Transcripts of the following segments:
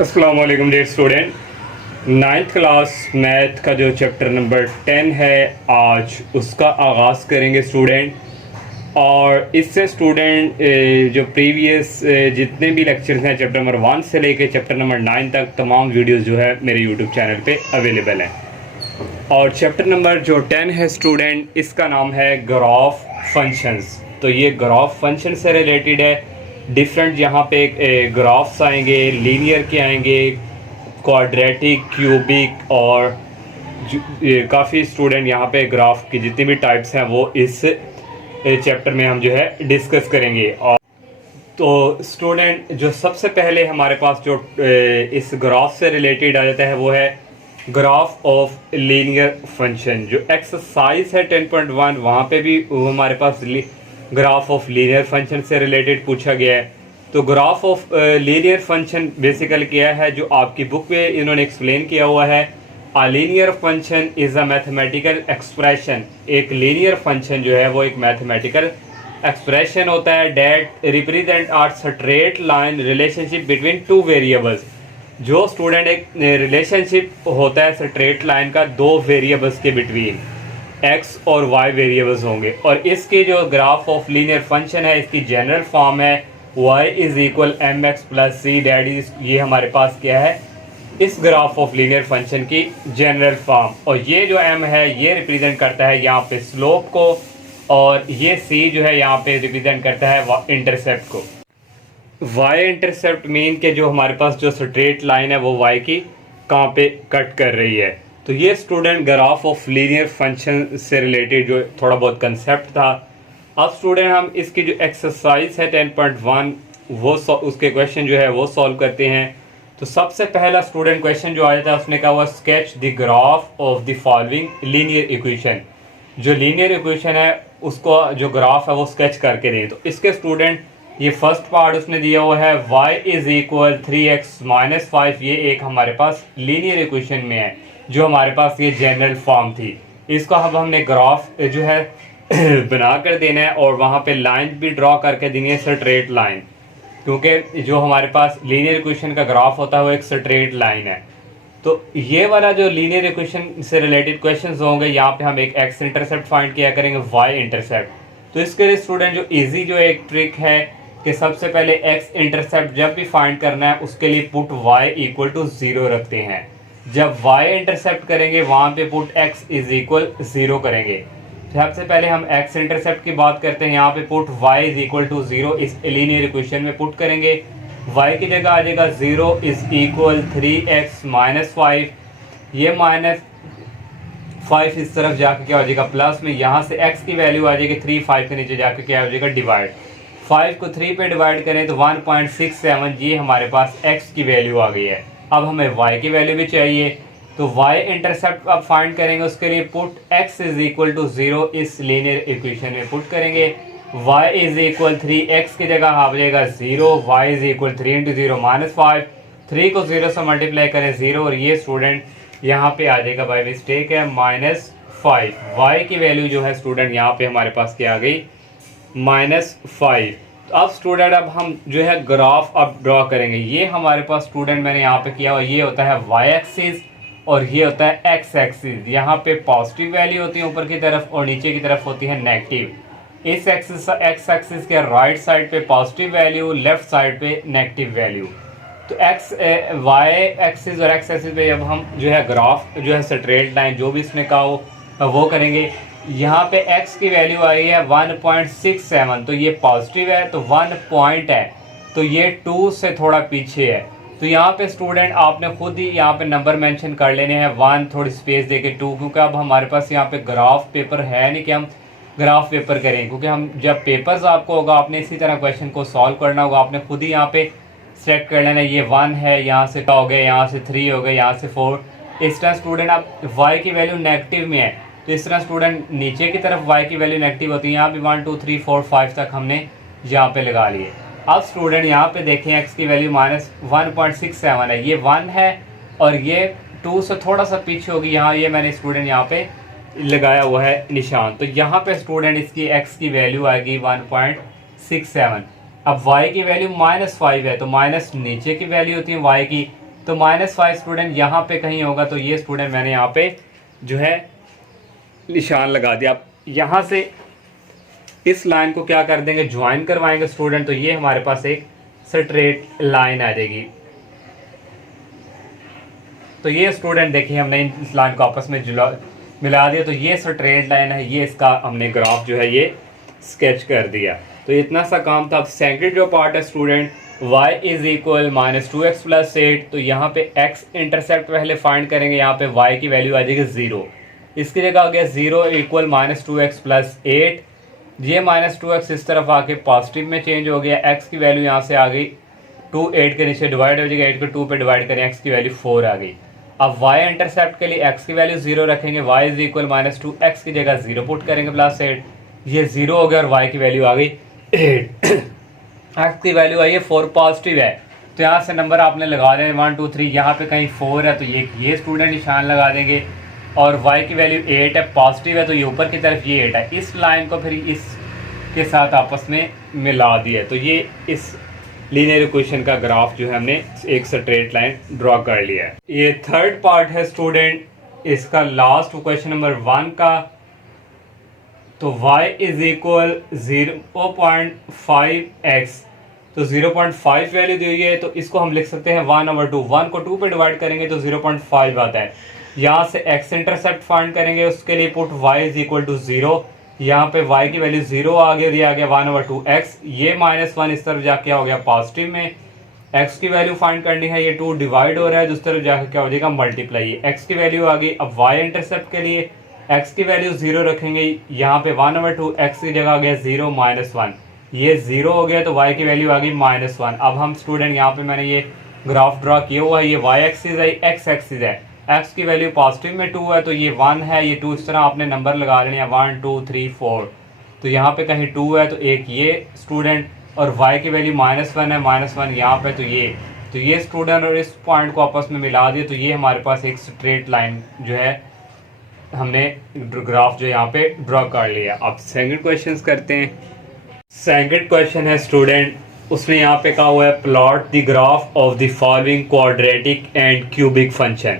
अस्सलाम वालेकुम dear student. Ninth class math का जो चैप्टर नंबर 10 है आज उसका आगाज़ करेंगे स्टूडेंट। और इससे स्टूडेंट जो प्रीवियस जितने भी लेक्चर्स हैं चैप्टर नंबर 1 से लेके चैप्टर नंबर 9 तक तमाम वीडियोस जो है मेरे यूट्यूब चैनल पे अवेलेबल हैं। और चैप्टर नंबर जो 10 है स्टूडेंट इसका नाम है ग्राफ फंक्शंस। तो ये ग्राफ फंक्शन से रिलेटेड है। डिफरेंट यहाँ पे ग्राफ्स आएंगे, लीनियर के आएंगे, क्वाड्रेटिक, क्यूबिक और काफ़ी स्टूडेंट यहाँ पे ग्राफ की जितनी भी टाइप्स हैं वो इस चैप्टर में हम जो है डिस्कस करेंगे। और तो स्टूडेंट जो सबसे पहले हमारे पास जो इस ग्राफ से रिलेटेड आ जाता है वो है ग्राफ ऑफ लीनियर फंक्शन। जो एक्सरसाइज है 10.1 वहाँ पे भी हमारे पास ग्राफ ऑफ लीनियर फंक्शन से रिलेटेड पूछा गया है। तो graph of linear function basically क्या है जो आपकी बुक में इन्होंने एक्सप्लेन किया हुआ है। A linear function is a mathematical expression. एक लीनियर फंक्शन जो है वो एक मैथमेटिकल एक्सप्रेशन होता है that represent are straight line relationship between two variables. जो स्टूडेंट एक रिलेशनशिप होता है स्ट्रेट लाइन का दो वेरिएबल्स के बिटवीन x और y वेरिएबल्स होंगे। और इसकी जो ग्राफ ऑफ लीनियर फंक्शन है इसकी जनरल फॉर्म है y is equal M X plus C. That is ये हमारे पास क्या है इस ग्राफ ऑफ लीनियर फंक्शन की जनरल फॉर्म। और ये जो m है ये रिप्रेजेंट करता है यहाँ पे स्लोप को और ये c जो है यहाँ पे रिप्रेजेंट करता है इंटरसेप्ट को। y इंटरसेप्ट मीन के जो हमारे पास जो स्ट्रेट लाइन है वो y की कहाँ पे कट कर रही है। तो ये student graph of linear function से रिलेटेड जो थोड़ा बहुत कंसेप्ट था। अब स्टूडेंट हम इसकी जो एक्सरसाइज है 10.1 वो उसके क्वेश्चन जो है वो सॉल्व करते हैं। तो सबसे पहला स्टूडेंट क्वेश्चन जो आया था उसने कहा हुआ sketch the graph of the following linear equation. जो लीनियर इक्वेशन है उसको जो ग्राफ है वो स्केच करके दें। तो इसके स्टूडेंट ये फर्स्ट पार्ट उसने दिया हुआ है y is equal 3x minus 5। ये एक हमारे पास लीनियर इक्वेशन में है जो हमारे पास ये जनरल फॉर्म थी। इसको अब हमने ग्राफ जो है बना कर देना है और वहाँ पे लाइन भी ड्रॉ करके देनी है स्ट्रेट लाइन, क्योंकि जो हमारे पास लीनियर इक्वेशन का ग्राफ होता है वो एक स्ट्रेट लाइन है। तो ये वाला जो लीनियर इक्वेशन से रिलेटेड क्वेश्चंस होंगे यहाँ पे हम एक एक्स इंटरसेप्ट फाइंड किया करेंगे, वाई इंटरसेप्ट। तो इसके लिए स्टूडेंट जो इजी जो एक ट्रिक है कि सबसे पहले एक्स इंटरसेप्ट जब भी फाइंड करना है उसके लिए पुट y इक्वल टू 0 रखते हैं। जब y इंटरसेप्ट करेंगे वहाँ पे पुट x इज इक्वल 0 करेंगे। सबसे पहले हम x इंटरसेप्ट की बात करते हैं। यहाँ पे put y is equal to 0 इस लीनियर इक्वेशन में पुट करेंगे। y की जगह आ जाएगा 0 इज इक्वल 3x माइनस 5। ये माइनस 5 इस तरफ जाकर क्या हो जाएगा प्लस में, यहाँ से x की वैल्यू आ जाएगी 3, 5 के नीचे जाकर क्या हो जाएगा डिवाइड। 5 को 3 पे डिवाइड करें तो 1.67 ये हमारे पास x की वैल्यू आ गई है। अब हमें y की वैल्यू भी चाहिए तो y इंटरसेप्ट अब फाइंड करेंगे। उसके लिए put x is equal to 0 इस लीनियर इक्वेशन में पुट करेंगे। y इज इक्वल 3x की जगह आ जाएगा 0, y is equal 3 into 0 minus 5। 3 को 0 से मल्टीप्लाई करें 0 और ये स्टूडेंट यहाँ पे आ जाएगा बाई मिस्टेक है माइनस 5। y की वैल्यू जो है स्टूडेंट यहाँ पे हमारे पास क्या आ गई माइनस 5। तो अब स्टूडेंट अब हम जो है ग्राफ अब ड्रॉ करेंगे। ये हमारे पास स्टूडेंट मैंने यहाँ पे किया हुआ ये होता है y एक्सिस और ये होता है x एक्सिस। यहाँ पे पॉजिटिव वैल्यू होती है ऊपर की तरफ और नीचे की तरफ होती है नेगेटिव। इस एक्सिस x एक्सिस के राइट साइड पे पॉजिटिव वैल्यू, लेफ्ट साइड पे नेगेटिव वैल्यू। तो y एक्सिस और x एक्सिस पे जब हम जो है ग्राफ जो है स्ट्रेट लाइन जो भी इसने कहा वो करेंगे। यहाँ पे x की वैल्यू आई है 1.67 तो ये पॉजिटिव है तो 1 पॉइंट है तो ये 2 से थोड़ा पीछे है। तो यहाँ पे स्टूडेंट आपने खुद ही यहाँ पे नंबर मेंशन कर लेने हैं 1 थोड़ी स्पेस देके 2, क्योंकि अब हमारे पास यहाँ पे ग्राफ पेपर है नहीं कि हम ग्राफ पेपर करें, क्योंकि हम जब पेपर्स आपको होगा आपने इसी तरह क्वेश्चन को सॉल्व करना होगा। आपने खुद ही यहाँ पे सेट कर लेना ये 1 है, यहाँ से 2 हो गए, यहाँ से 3 हो गए, यहाँ से 4। इस तरह स्टूडेंट अब y की वैल्यू नेगेटिव में है तो इस तरह स्टूडेंट नीचे की तरफ y की वैल्यू नेगेटिव होती है। यहाँ भी 1 2 3 4 5 तक हमने यहाँ पे लगा लिए। अब स्टूडेंट यहाँ पे देखें x की वैल्यू माइनस 1.67 है, ये 1 है और ये 2 से थोड़ा सा पीछे होगी। यहाँ ये मैंने स्टूडेंट यहाँ पे लगाया हुआ है निशान। तो यहाँ पे स्टूडेंट इसकी x की वैल्यू आएगी 1.67। अब y की वैल्यू -5 है तो माइनस नीचे की वैल्यू होती है y की तो -5 स्टूडेंट यहाँ पे कहीं होगा, तो ये स्टूडेंट मैंने यहाँ पे जो है निशान लगा दिया। अब यहाँ से इस लाइन को क्या कर देंगे, ज्वाइन करवाएंगे स्टूडेंट, तो ये हमारे पास एक स्ट्रेट लाइन आ जाएगी। तो ये स्टूडेंट देखिए हमने इस लाइन को आपस में मिला दिया, तो ये स्ट्रेट लाइन है, ये इसका हमने ग्राफ जो है ये स्केच कर दिया। तो इतना सा काम था। अब सेकंड जो पार्ट है student, y is equal -2x + 8, तो यहाँ पे x इंटरसेप्ट पहले फाइंड करेंगे, यहाँ पे y की वैल्यू आ जाएगी 0, इसकी जगह हो गया 0 इक्वल -2x + 8, ये -2x इस तरफ आके पॉजिटिव में चेंज हो गया, x की वैल्यू यहाँ से आ गई 2 8 के नीचे डिवाइड हो जाएगा, 8 को 2 पे डिवाइड करें, x की वैल्यू 4 आ गई। अब y इंटरसेप्ट के लिए x की वैल्यू 0 रखेंगे, y इज इक्वल -2x की जगह 0 पुट करेंगे +8, ये 0 हो गया और y की वैल्यू आ गई 8 x की वैल्यू आई है 4, पॉजिटिव है, तो यहाँ से नंबर आपने लगा दें 1 2 3, यहाँ पे कहीं 4 है तो ये स्टूडेंट निशान लगा देंगे, और y की वैल्यू 8 है, पॉजिटिव है, तो ये ऊपर की तरफ ये 8 है, इस लाइन को फिर इसके साथ आपस में मिला दिया, तो ये इस लीनियर इक्वेशन का ग्राफ जो है हमने एक स्ट्रेट लाइन ड्रॉ कर लिया है। ये थर्ड पार्ट है स्टूडेंट, इसका लास्ट क्वेश्चन नंबर 1 का। तो y इज इक्वल 0.5x, तो 0.5 वैल्यू दी हुई है, तो इसको हम लिख सकते हैं 1/2, 1 को 2 पे डिवाइड करेंगे तो 0.5 आता है। यहाँ से x इंटरसेप्ट फाइंड करेंगे, उसके लिए put y is equal to 0, यहाँ पे y की वैल्यू 0 आ गया, दिया गया 1/2x, ये -1 इस तरफ जाके हो गया पॉजिटिव में, x की वैल्यू फाइंड करनी है, ये 2 डिवाइड हो रहा है, दूसरी तरफ जाके क्या हो जाएगा मल्टीप्लाई, x की वैल्यू आ गई। अब y इंटरसेप्ट के लिए x की वैल्यू 0 रखेंगे, यहाँ पे 1/2x की जगह आ गया 0 -1, ये 0 हो गया, तो y की वैल्यू आ गई -1। अब हम स्टूडेंट यहाँ पे मैंने ये ग्राफ ड्रॉ किया हुआ है, ये y एक्सिस है, x एक्सिस है, x की वैल्यू पॉजिटिव में 2 है, तो ये 1 है, ये 2 इस तरह आपने नंबर लगा लेने 1 2 3 4, तो यहाँ पे कहीं 2 है, तो एक ये स्टूडेंट, और y की वैल्यू -1 है, -1 यहाँ पे, तो ये स्टूडेंट, और इस पॉइंट को आपस में मिला दिया, तो ये हमारे पास एक स्ट्रेट लाइन जो है हमने ग्राफ जो यहाँ पे ड्रॉ कर लिया। अब सेकंड क्वेश्चन करते हैं। सेकंड क्वेश्चन है स्टूडेंट, उसने यहाँ पे कहा हुआ है plot the graph of the following quadratic and cubic function.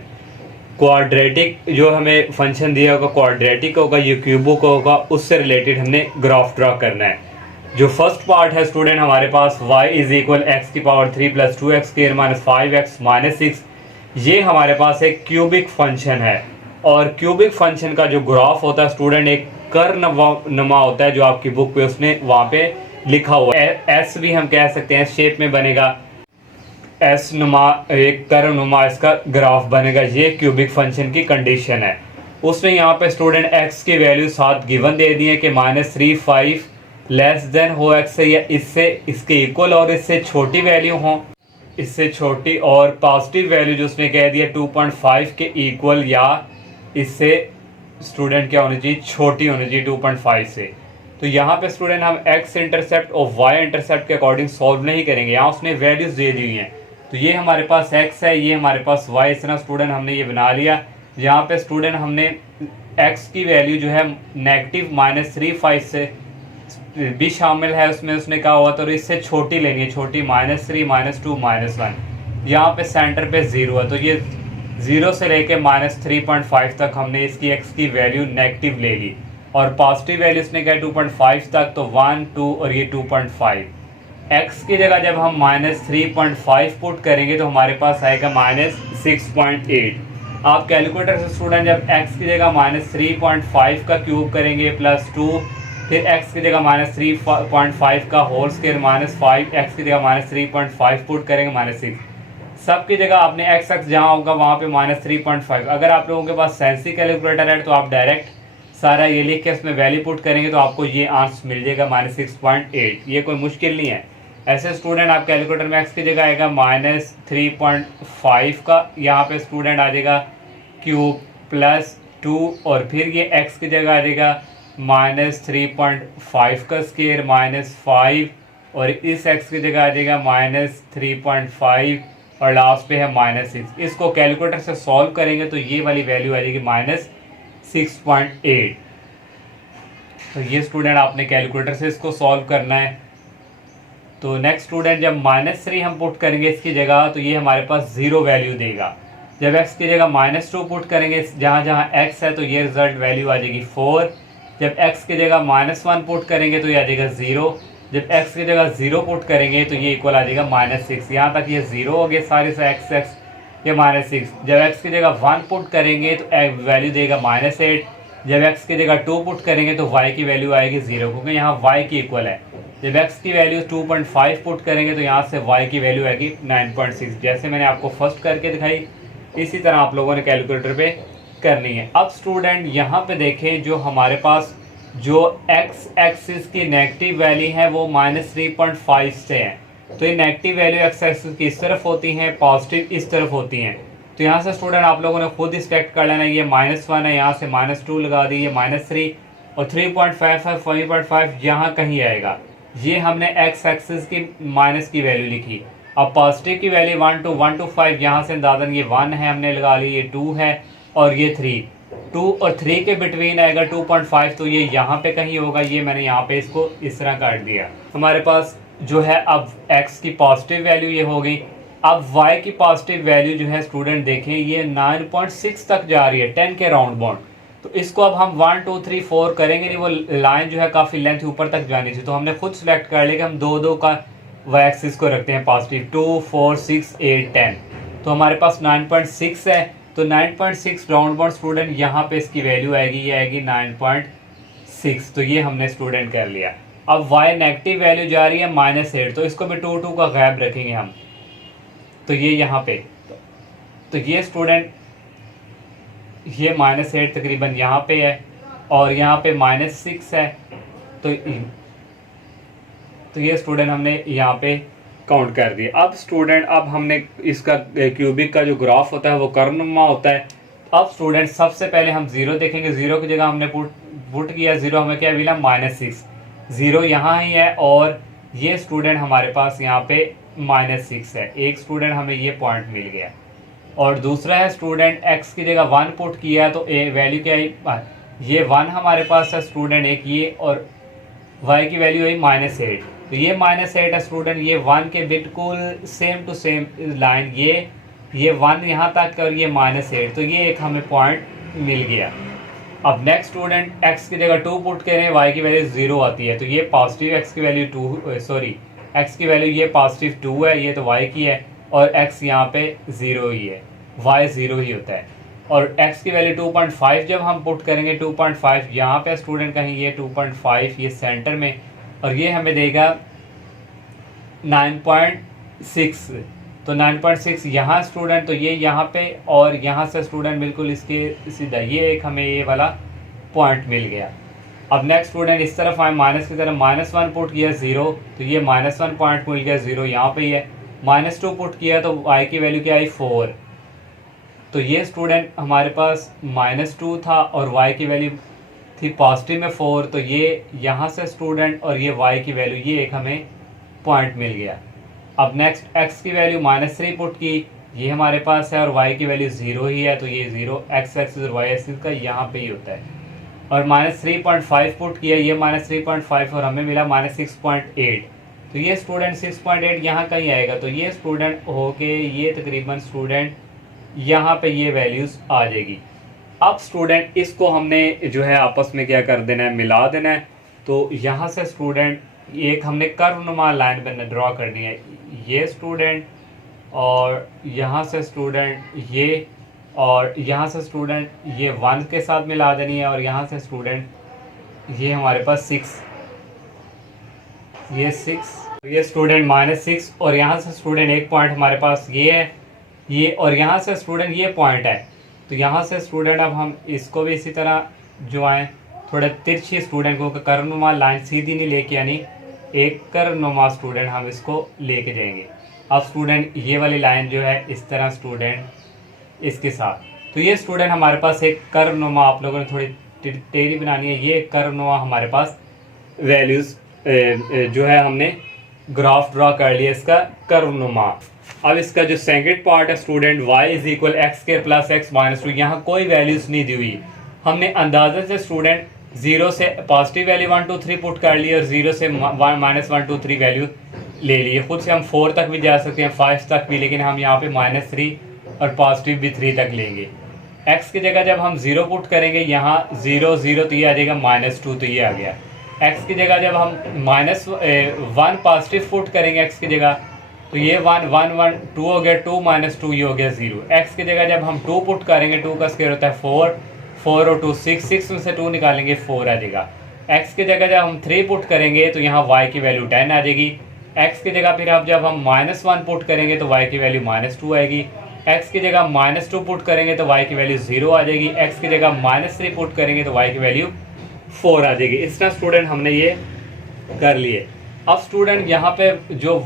Quadratic जो हमें फंक्शन दिया होगा क्वाड्रेटिक होगा, ये क्यूबिक होगा, उससे रिलेटेड हमने ग्राफ ड्रॉ करना है। जो फर्स्ट पार्ट है स्टूडेंट हमारे पास y is equal x³ + 2x² - 5x - 6, ये हमारे पास एक क्यूबिक फंक्शन है, और क्यूबिक फंक्शन का जो ग्राफ होता है स्टूडेंट एक कर्व होता है, जो आपकी बुक पे उसने वहाँ पे लिखा हुआ है, एस भी हम कह सकते हैं, शेप में बनेगा एस नुमा, एक कर्व नुमा इसका ग्राफ बनेगा, ये क्यूबिक फंक्शन की कंडीशन है। उसने यहाँ पे स्टूडेंट x की वैल्यू 7 गिवन दे दी है कि -3 लेस देन हो x से, या इससे इसके इक्वल और इससे छोटी वैल्यू हो, इससे छोटी, और पॉजिटिव वैल्यू जो उसने कह दिया 2.5 के इक्वल या इससे स्टूडेंट क्या होनी चाहिए, छोटी होनी चाहिए 2.5 से। तो यहाँ पे स्टूडेंट हम x इंटरसेप्ट और y इंटरसेप्ट के अकॉर्डिंग सॉल्व नहीं करेंगे, यहाँ उसने वैल्यूज दे दी हुई हैं, तो ये हमारे पास x है, ये हमारे पास y, इस तरह स्टूडेंट हमने ये बना लिया। यहाँ पे स्टूडेंट हमने x की वैल्यू जो है नेगेटिव -3 से भी शामिल है उसमें, उसने कहा हुआ, तो इससे छोटी लेनी है, छोटी -3 -2 -1, यहाँ पे सेंटर पे 0 है, तो ये 0 से लेके -3.5 तक हमने इसकी x की वैल्यू नेगेटिव ले ली, और पॉजिटिव वैल्यू इसने कहा 2.5 तक, तो 1 2 और ये 2.5। x की जगह जब हम -3.5 पुट करेंगे तो हमारे पास आएगा -6.8। आप कैलकुलेटर से स्टूडेंट जब x की जगह -3.5 का क्यूब करेंगे +2, फिर x की जगह -3.5 का होल स्क्वायर -5, x की जगह -3.5 पुट करेंगे -6, सब की जगह आपने x जहाँ होगा वहाँ पे -3.5। अगर आप लोगों के पास सेंसी कैलकुलेटर है तो आप डायरेक्ट सारा ये लिख के इसमें वैल्यू पुट करेंगे तो आपको ये आंसर मिल जाएगा -6.8, ये कोई मुश्किल नहीं है। ऐसे स्टूडेंट आप कैलकुलेटर में x की जगह आएगा -3.5 का, यहाँ पे स्टूडेंट आ जाएगा क्यूब +2, और फिर ये x की जगह आ जाएगा -3.5 का स्क्वायर -5, और इस x की जगह आ जाएगा -3.5, और लास्ट पे है -6। इसको कैलकुलेटर से सॉल्व करेंगे तो ये वाली वैल्यू आ जाएगी -6.8। तो ये स्टूडेंट आपने कैलकुलेटर से इसको सॉल्व करना है। तो नेक्स्ट स्टूडेंट जब -3 हम पुट करेंगे इसकी जगह तो ये हमारे पास 0 वैल्यू देगा। जब x की जगह -2 पुट करेंगे जहाँ जहाँ x है तो ये रिजल्ट वैल्यू आ जाएगी 4। जब x की जगह -1 पुट करेंगे तो ये आ जाएगा 0। जब x की जगह 0 पुट करेंगे तो ये इक्वल आ जाएगा -6। यहाँ तक ये 0 हो गया सारे से x ये -6। जब x की जगह 1 पुट करेंगे तो वैल्यू देगा -8। जब x की जगह 2 पुट करेंगे तो y की वैल्यू आएगी 0, क्योंकि यहाँ y की इक्वल है। जब x की वैल्यू 2.5 पुट करेंगे तो यहाँ से y की वैल्यू आएगी 9.6। जैसे मैंने आपको फर्स्ट करके दिखाई इसी तरह आप लोगों ने कैलकुलेटर पे करनी है। अब स्टूडेंट यहाँ पे देखें जो हमारे पास जो x एक्सिस की नेगेटिव वैल्यू है वो -3.5 से है। तो ये नेगेटिव वैल्यू x एक्सिस की इस तरफ होती हैं, पॉजिटिव इस तरफ होती हैं। तो यहाँ से स्टूडेंट आप लोगों ने खुद सिलेक्ट कर लेना, ये -1 है, यहाँ से -2 लगा दी, ये -3 और 3.5 है, 5.5 यहाँ कहीं आएगा। ये हमने x एक्सिस की माइनस की वैल्यू लिखी। अब पॉजिटिव की वैल्यू 1 to 5 यहाँ से अंदाजन ये 1 है हमने लगा ली, ये 2 है और ये 3। 2 और 3 के बिटवीन आएगा 2.5, तो ये यहाँ पे कहीं होगा। ये मैंने यहाँ पे इसको इस तरह काट दिया। हमारे पास जो है अब x की पॉजिटिव वैल्यू ये हो गई। अब y की पॉजिटिव वैल्यू जो है स्टूडेंट देखें ये 9.6 तक जा रही है 10 के राउंड बाउंड। तो इसको अब हम 1 2 3 4 करेंगे नहीं, वो लाइन जो है काफ़ी लेंथ ऊपर तक जानी थी। तो हमने खुद सेलेक्ट कर लिया कि हम 2 का y एक्सिस को रखते हैं पॉजिटिव, 2 4 6 8 10। तो हमारे पास 9.6 है, तो 9.6 राउंड बाउंड स्टूडेंट यहाँ पे इसकी वैल्यू आएगी, ये आएगी 9.6। तो ये हमने स्टूडेंट कर लिया। अब y नेगेटिव वैल्यू जा रही है -8, तो इसको भी 2 का गैप रखेंगे हम। तो ये यहाँ पे तो ये स्टूडेंट ये -8 तकरीबन यहाँ पे है और यहाँ पे -6 है। तो ये स्टूडेंट हमने यहाँ पे काउंट कर दिया। अब स्टूडेंट अब हमने इसका क्यूबिक का जो ग्राफ होता है वो कर्वनुमा होता है। अब स्टूडेंट सबसे पहले हम 0 देखेंगे। 0 की जगह हमने पुट किया 0, हमें क्या मिला -6। 0 यहाँ ही है और ये स्टूडेंट हमारे पास यहाँ पे -6 है। एक स्टूडेंट हमें ये पॉइंट मिल गया। और दूसरा है स्टूडेंट x की जगह 1 पुट किया तो वैल्यू क्या है, ये 1 हमारे पास है स्टूडेंट एक ये, और y की वैल्यू है -8। तो ये -8 है स्टूडेंट, ये 1 के बिल्कुल सेम टू सेम लाइन, ये 1 यहाँ तक और ये -8। तो ये एक हमें पॉइंट मिल गया। अब नेक्स्ट स्टूडेंट x की जगह 2 पुट करें, y की वैल्यू 0 आती है। तो ये पॉजिटिव x की वैल्यू x की वैल्यू ये पॉजिटिव 2 है, ये तो y की है, और x यहाँ पे 0 ही है, y 0 ही होता है। और x की वैल्यू 2.5 जब हम पुट करेंगे 2.5 यहाँ पे स्टूडेंट कहीं ये 2.5 ये सेंटर में, और ये हमें देगा 9.6। तो 9.6 यहाँ स्टूडेंट, तो ये यहाँ पे और यहाँ से स्टूडेंट बिल्कुल इसके सीधा ये एक हमें ये वाला पॉइंट मिल गया। अब नेक्स्ट स्टूडेंट इस तरफ आए, माइनस की तरफ -1 पुट किया 0, तो ये -1 पॉइंट मिल गया, 0 यहाँ पे ही है। -2 पुट किया तो y की वैल्यू क्या आई 4। तो ये स्टूडेंट हमारे पास -2 था और y की वैल्यू थी पॉजिटिव में 4। तो ये यहाँ से स्टूडेंट और ये y की वैल्यू ये एक हमें पॉइंट मिल गया। अब नेक्स्ट x की वैल्यू -3 पुट की, ये हमारे पास है, और y की वैल्यू 0 ही है। तो ये 0 x एक्सिस और y एक्सिस का यहाँ पे ही होता है। और -3.5 पुट किया, ये -3.5 और हमें मिला -6.8। तो ये स्टूडेंट 6.8 यहाँ कहीं आएगा। तो ये स्टूडेंट होके ये तकरीबन स्टूडेंट यहाँ पे ये वैल्यूज़ आ जाएगी। अब स्टूडेंट इसको हमने जो है आपस में क्या कर देना है, मिला देना है। तो यहाँ से स्टूडेंट एक हमने कर्वनुमा लाइन बना ड्रॉ करनी है, ये स्टूडेंट, और यहाँ से स्टूडेंट ये, और यहाँ से स्टूडेंट ये 1 के साथ मिला देनी है, और यहाँ से स्टूडेंट ये हमारे पास 6, ये 6, ये स्टूडेंट -6, और यहाँ से स्टूडेंट एक पॉइंट हमारे पास ये है, ये, और यहाँ से स्टूडेंट ये पॉइंट है। तो यहाँ से स्टूडेंट अब हम इसको भी इसी तरह जो आए थोड़े तिरछी स्टूडेंट को, कर्वनुमा लाइन सीधी नहीं लेके आनी, एक कर्वनुमा स्टूडेंट हम इसको लेके जाएंगे। अब स्टूडेंट ये वाली लाइन जो है इस तरह स्टूडेंट इसके साथ, तो ये स्टूडेंट हमारे पास एक कर्वनुमा, आप लोगों ने थोड़ी टेढ़ी बनानी है, ये कर्वनुमा हमारे पास वैल्यूज़ जो है हमने ग्राफ ड्रॉ कर लिया इसका कर्वनुमा। अब इसका जो सेकंड पार्ट है स्टूडेंट y = x² + x - 2, यहाँ कोई वैल्यूज़ नहीं दी हुई। हमने अंदाज़े से स्टूडेंट 0 से पॉजिटिव वैल्यू 1 2 3 पुट कर ली और 0 से -1 2 3 वैल्यू ले लिए। खुद से हम 4 तक भी जा सकते हैं, 5 तक भी, लेकिन हम यहाँ पे -3 और पॉजिटिव भी 3 तक लेंगे। x की जगह जब हम 0 पुट करेंगे, यहाँ 0 0 तो ये आ जाएगा -2, तो ये आ गया। x की जगह जब हम -1 पॉजिटिव पुट करेंगे x की जगह, तो ये 1 1 1 2 हो गया, 2 -2 ये हो गया 0। x की जगह जब हम 2 पुट करेंगे, 2 का स्क्वायर होता है 4, 4 और 2 6, 6 में से 2 निकालेंगे 4 आ जाएगा। x की जगह जब हम 3 पुट करेंगे तो यहाँ y की वैल्यू 10 आ जाएगी। x की जगह फिर अब जब हम -1 पुट करेंगे तो y की वैल्यू -2 आएगी। x की जगह -2 पुट करेंगे तो y की वैल्यू 0 आ जाएगी। x की जगह -3 पुट करेंगे तो y की वैल्यू 4 आ जाएगी। इस तरह स्टूडेंट हमने ये कर लिए। अब स्टूडेंट यहाँ पे जो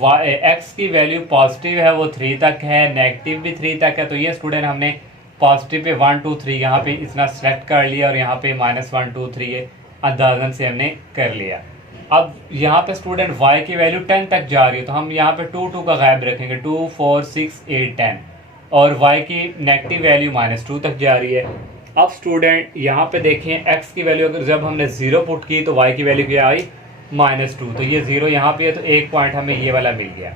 x की वैल्यू पॉजिटिव है वो 3 तक है, नेगेटिव भी 3 तक है, तो ये स्टूडेंट हमने पॉजिटिव पे 1 2 3 यहाँ पे इतना सेलेक्ट कर लिया और यहाँ पे -1 2 3 अंदाजन से हमने कर लिया। अब यहाँ पे स्टूडेंट y की वैल्यू 10 तक जा रही है, तो हम यहाँ पे 2 2 का गायब रखेंगे, 2 4 6 8 10, और y की नेगेटिव वैल्यू -2 तक जा रही है। अब स्टूडेंट यहाँ पे देखें x की वैल्यू अगर जब हमने 0 पुट की तो y की वैल्यू क्या आई -2, तो ये 0 यहाँ पे है, तो एक पॉइंट हमें ये वाला मिल गया।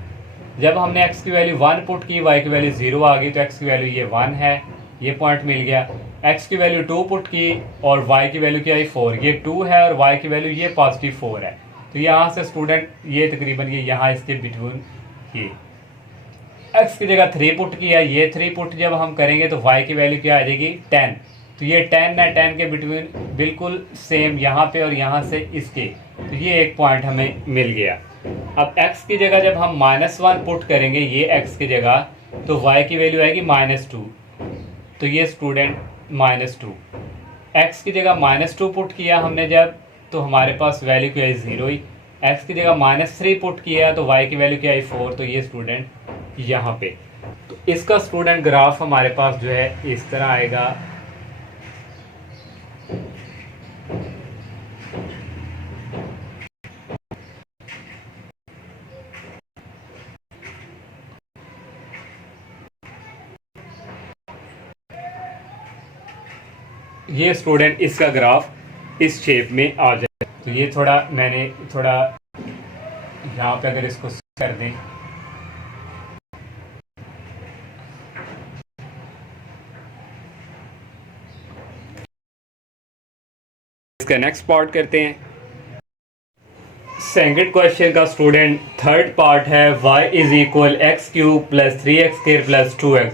जब हमने x की वैल्यू 1 पुट की, y की वैल्यू 0 आ गई, तो x की वैल्यू ये 1 है, ये पॉइंट मिल गया। x की वैल्यू 2 पुट की और y की वैल्यू क्या आई 4, ये 2 है और y की वैल्यू ये पॉजिटिव 4 है, तो यहाँ से स्टूडेंट ये तकरीबन ये यहाँ इसके बिटवीन ये x की जगह 3 पुट किया, ये 3 पुट जब हम करेंगे तो y की वैल्यू क्या आ जाएगी 10, तो ये 10 है, 10 के बिटवीन बिल्कुल सेम यहाँ पे और यहाँ से इसके, तो ये एक पॉइंट हमें मिल गया। अब x की जगह जब हम -1 पुट करेंगे ये x की जगह, तो y की वैल्यू आएगी -2, तो ये स्टूडेंट -2। x की जगह -2 पुट किया हमने जब, तो हमारे पास वैल्यू क्या है 0 ही। x की जगह -3 पुट किया तो y की वैल्यू क्या है 4, तो ये स्टूडेंट यहाँ पे। तो इसका स्टूडेंट ग्राफ हमारे पास जो है इस तरह आएगा। ये स्टूडेंट इसका ग्राफ इस शेप में आ जाए, तो ये थोड़ा मैंने थोड़ा यहाँ पे अगर इसको कर दें, इसका नेक्स्ट पार्ट करते हैं। सेकंड क्वेश्चन का स्टूडेंट थर्ड पार्ट है y is equal x³ + 3x² + 2x।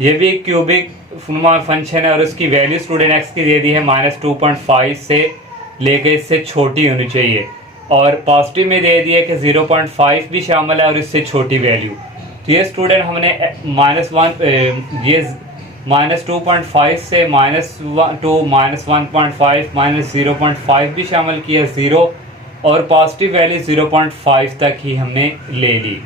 ये भी एक क्यूबिक फंक्शन है और उसकी वैल्यू स्टूडेंट x की दे दी है -2.5 से लेके इससे छोटी होनी चाहिए, और पॉजिटिव में दे दिया कि 0.5 भी शामिल है और इससे छोटी वैल्यू। तो ये स्टूडेंट हमने ये -2.5 से -2 -1.5 -0.5 भी शामिल किया, 0 और पॉजिटिव वैल्यू 0.5 तक ही हमने ले ली।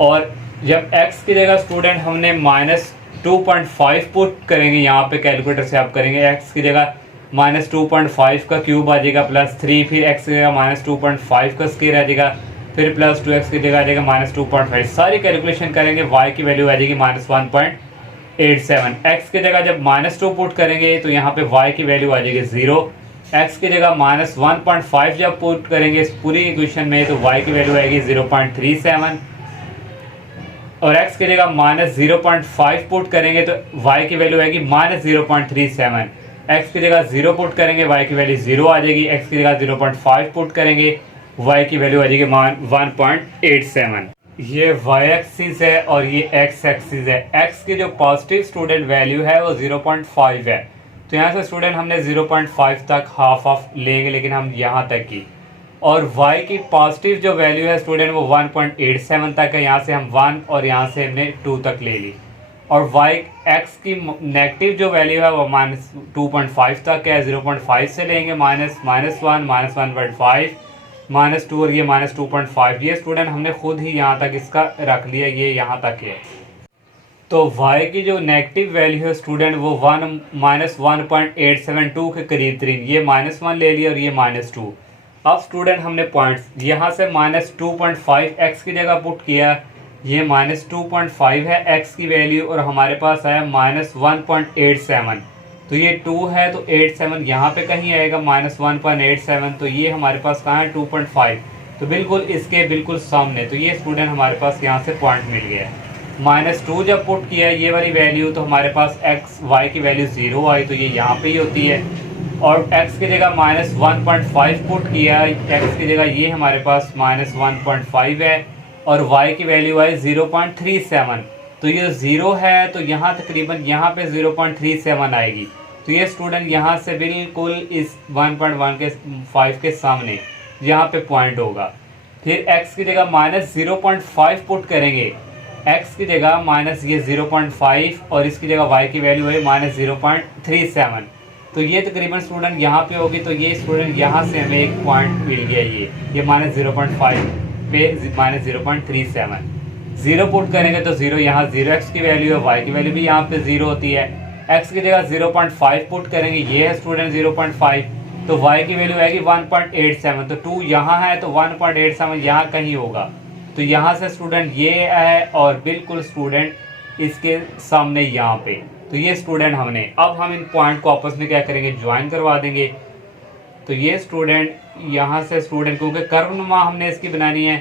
और जब x की जगह स्टूडेंट हमने -2.5 पुट करेंगे, यहाँ पे कैलकुलेटर से आप करेंगे, x की जगह -2.5 का क्यूब आ जाएगा +3, फिर x की जगह -2.5 का स्क्वायर आ जाएगा, फिर +2x की जगह आ जाएगा -2.5। सारी कैलकुलेशन करेंगे, y की वैल्यू आ जाएगी -1.87। x की जगह जब -2 पुट करेंगे तो यहाँ पे y की वैल्यू आ जाएगी 0। x की जगह -1.5 जब पुट करेंगे इस पूरी इक्वेशन में तो y की वैल्यू आएगी 0.37, और x की जगह -0.5 पुट करेंगे तो y की वैल्यू आएगी -0.37। x की जगह 0 पुट करेंगे y की वैल्यू 0 आ जाएगी, x की जगह 0.5 पुट करेंगे y की वैल्यू आ जाएगी 1.87। ये y एक्सिस है और ये x एक्सिस है। x की जो पॉजिटिव स्टूडेंट वैल्यू है वो 0.5 है, तो यहाँ से स्टूडेंट हमने 0.5 तक हाफ ऑफ लेंगे, लेकिन हम यहाँ तक की। और y की पॉजिटिव जो वैल्यू है स्टूडेंट वो 1.87 तक है, यहाँ से हम 1 और यहाँ से हमने 2 तक ले ली। और x की नेगेटिव जो वैल्यू है वो -2.5 तक है, 0.5 से लेंगे -1 -1.5 -2 और ये -2.5। ये स्टूडेंट हमने खुद ही यहाँ तक इसका रख लिया, ये यहाँ तक है। तो y की जो नेगेटिव वैल्यू है स्टूडेंट वो -1.872 के करीब तरीन, ये -1 ले लिया और ये -2। अब स्टूडेंट हमने पॉइंट्स यहाँ से -2.5 x की जगह पुट किया, ये -2.5 है x की वैल्यू और हमारे पास आया -1.87, तो ये 2 है तो 87 यहाँ पे कहीं आएगा -1.87, तो ये हमारे पास कहाँ है 2.5। तो बिल्कुल इसके बिल्कुल सामने। तो ये स्टूडेंट हमारे पास यहाँ से पॉइंट मिल गया है। -2 जब पुट किया है ये वाली वैल्यू, तो हमारे पास एक्स वाई की वैल्यू 0 आई, तो ये यहाँ पे ही होती है। और x की जगह -1.5 पुट किया, x की जगह ये हमारे पास -1.5 है, और y की वैल्यू आई 0.37। तो ये 0 है, तो यहाँ तकरीबन यहाँ पे 0.37 आएगी। तो ये स्टूडेंट यहाँ से बिल्कुल इस 1.1 के 5 के सामने यहाँ पे पॉइंट होगा। फिर x की जगह -0.5 पुट करेंगे, x की जगह माइनस ये 0.5 और इसकी जगह y की वैल्यू है -0.37। तो ये तकरीबन स्टूडेंट यहाँ पे होगी। तो ये स्टूडेंट यहाँ से हमें एक पॉइंट मिल गया, ये -0.5 पे -0.37। 0 पुट करेंगे तो 0 यहाँ 0x की वैल्यू है, y की वैल्यू भी यहाँ पे 0 होती है। x की जगह 0.5 पुट करेंगे, ये है स्टूडेंट 0.5, तो y की वैल्यू आएगी 1.87। तो 2 यहाँ है तो 1.87 यहाँ कहीं होगा। तो यहाँ से स्टूडेंट ये है और बिल्कुल स्टूडेंट इसके सामने यहाँ पे। तो ये स्टूडेंट हमने, अब हम इन पॉइंट को आपस में क्या करेंगे, ज्वाइन करवा देंगे। तो ये स्टूडेंट यहाँ से स्टूडेंट, क्योंकि कर्वनुमा हमने इसकी बनानी है,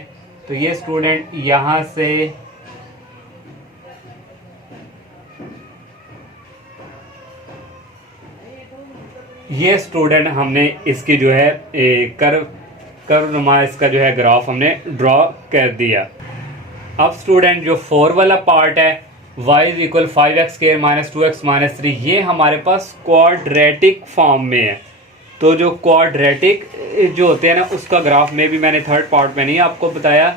तो ये स्टूडेंट यहाँ से ये स्टूडेंट हमने इसकी जो है कर्वनुमा इसका जो है ग्राफ हमने ड्रॉ कर दिया। अब स्टूडेंट जो 4 वाला पार्ट है, y = 5x² - 2x - 3, ये हमारे पास क्वाड्रेटिक फॉर्म में है। तो जो क्वाड्रेटिक जो होते हैं ना, उसका ग्राफ में भी मैंने थर्ड पार्ट में नहीं आपको बताया,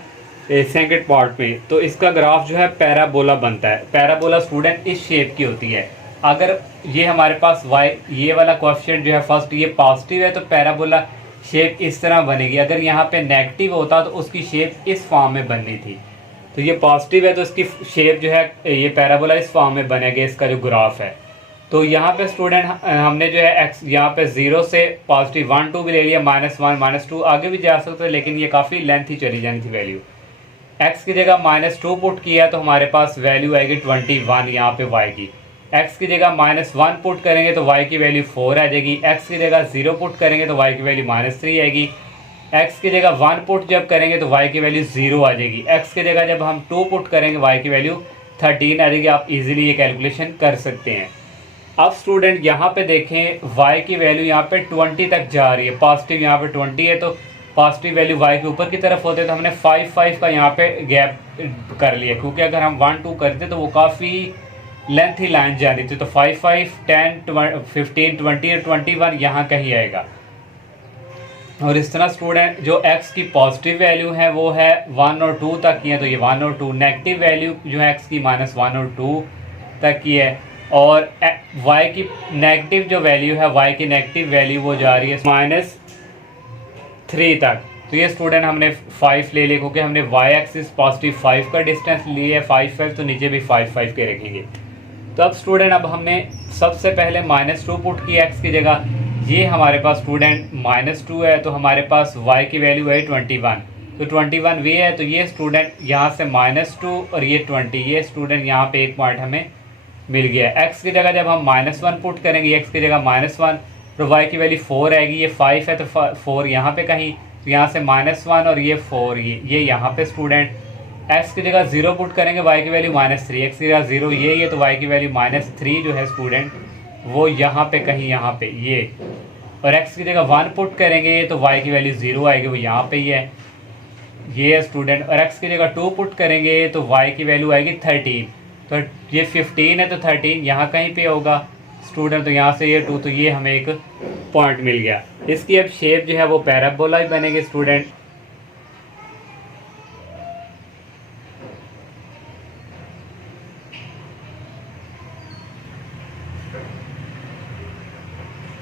सेकंड पार्ट में। तो इसका ग्राफ जो है पैराबोला बनता है। पैराबोला स्टूडेंट इस शेप की होती है। अगर ये हमारे पास y ये वाला कोएफिशिएंट जो है फर्स्ट ये पॉजिटिव है, तो पैराबोला शेप इस तरह बनेगी। अगर यहाँ पे नेगेटिव होता तो उसकी शेप इस फॉर्म में बननी थी। तो ये पॉजिटिव है तो इसकी शेप जो है ये पैराबोला इस फॉर्म में बनेगा, इसका जो ग्राफ है। तो यहाँ पे स्टूडेंट हमने जो है x यहाँ पे 0 से पॉजिटिव 1 2 भी ले लिया, -1 -2 आगे भी जा सकते हैं, लेकिन ये काफ़ी लेंथ ही चली जानी थी वैल्यू। x की जगह -2 पुट किया तो हमारे पास वैल्यू आएगी 21 यहाँ पे y की। x की जगह -1 पुट करेंगे तो y की वैल्यू 4 आ जाएगी। x की जगह 0 पुट करेंगे तो y की वैल्यू -3 आएगी। x की जगह 1 पुट जब करेंगे तो y की वैल्यू 0 आ जाएगी। x की जगह जब हम 2 पुट करेंगे y की वैल्यू 13 आ जाएगी। आप इजीली ये कैलकुलेशन कर सकते हैं। अब स्टूडेंट यहाँ पे देखें y की वैल्यू यहाँ पे 20 तक जा रही है, पॉजिटिव यहाँ पे 20 है, तो पॉजिटिव वैल्यू y के ऊपर की तरफ होते तो हमने 5 का यहाँ पे गैप कर लिया, क्योंकि अगर हम 1 2 करते तो वो काफ़ी लेंथ ही लाइन जानी थी। तो 5 5 10 15 20 और 21 यहाँ कहीं आएगा। और इस तरह स्टूडेंट जो x की पॉजिटिव वैल्यू है वो है 1 और 2 तक की है, तो ये 1 और 2। नेगेटिव वैल्यू जो है x की -1 और 2 तक की है। और y की नेगेटिव जो वैल्यू है, y की नेगेटिव वैल्यू वो जा रही है -3 तक। तो ये स्टूडेंट हमने 5 ले लिया, क्योंकि हमने y एक्सिस पॉजिटिव 5 का डिस्टेंस लिया है 5 5, तो नीचे भी 5 5 के रखेंगे। तो अब स्टूडेंट अब हमने सबसे पहले -2 पुट किया x की जगह, ये हमारे पास स्टूडेंट -2 है, तो हमारे पास y की वैल्यू है 21, तो 21 वे है। तो ये स्टूडेंट यहाँ से -2 और ये 20, ये स्टूडेंट यहाँ पे एक पॉइंट हमें मिल गया। x की जगह जब हम -1 पुट करेंगे, x की जगह -1, तो y की वैल्यू 4 आएगी। ये 5 है तो 4 यहाँ पे कहीं, तो यहाँ से -1 और ये 4, ये यहाँ पे स्टूडेंट। x की जगह 0 पुट करेंगे, y की वैल्यू -3, x की जगह 0 ये, तो y की वैल्यू -3 जो है स्टूडेंट वो यहाँ पे कहीं, यहाँ पे ये। और x की जगह 1 पुट करेंगे तो y की वैल्यू 0 आएगी, वो यहाँ पे ही है, ये है स्टूडेंट। और x की जगह 2 पुट करेंगे तो y की वैल्यू आएगी 13, तो ये 15 है तो 13 यहाँ कहीं पे होगा स्टूडेंट। तो यहाँ से ये 2, तो ये हमें एक पॉइंट मिल गया। इसकी अब शेप जो है वो पैराबोला ही बनेगी स्टूडेंट।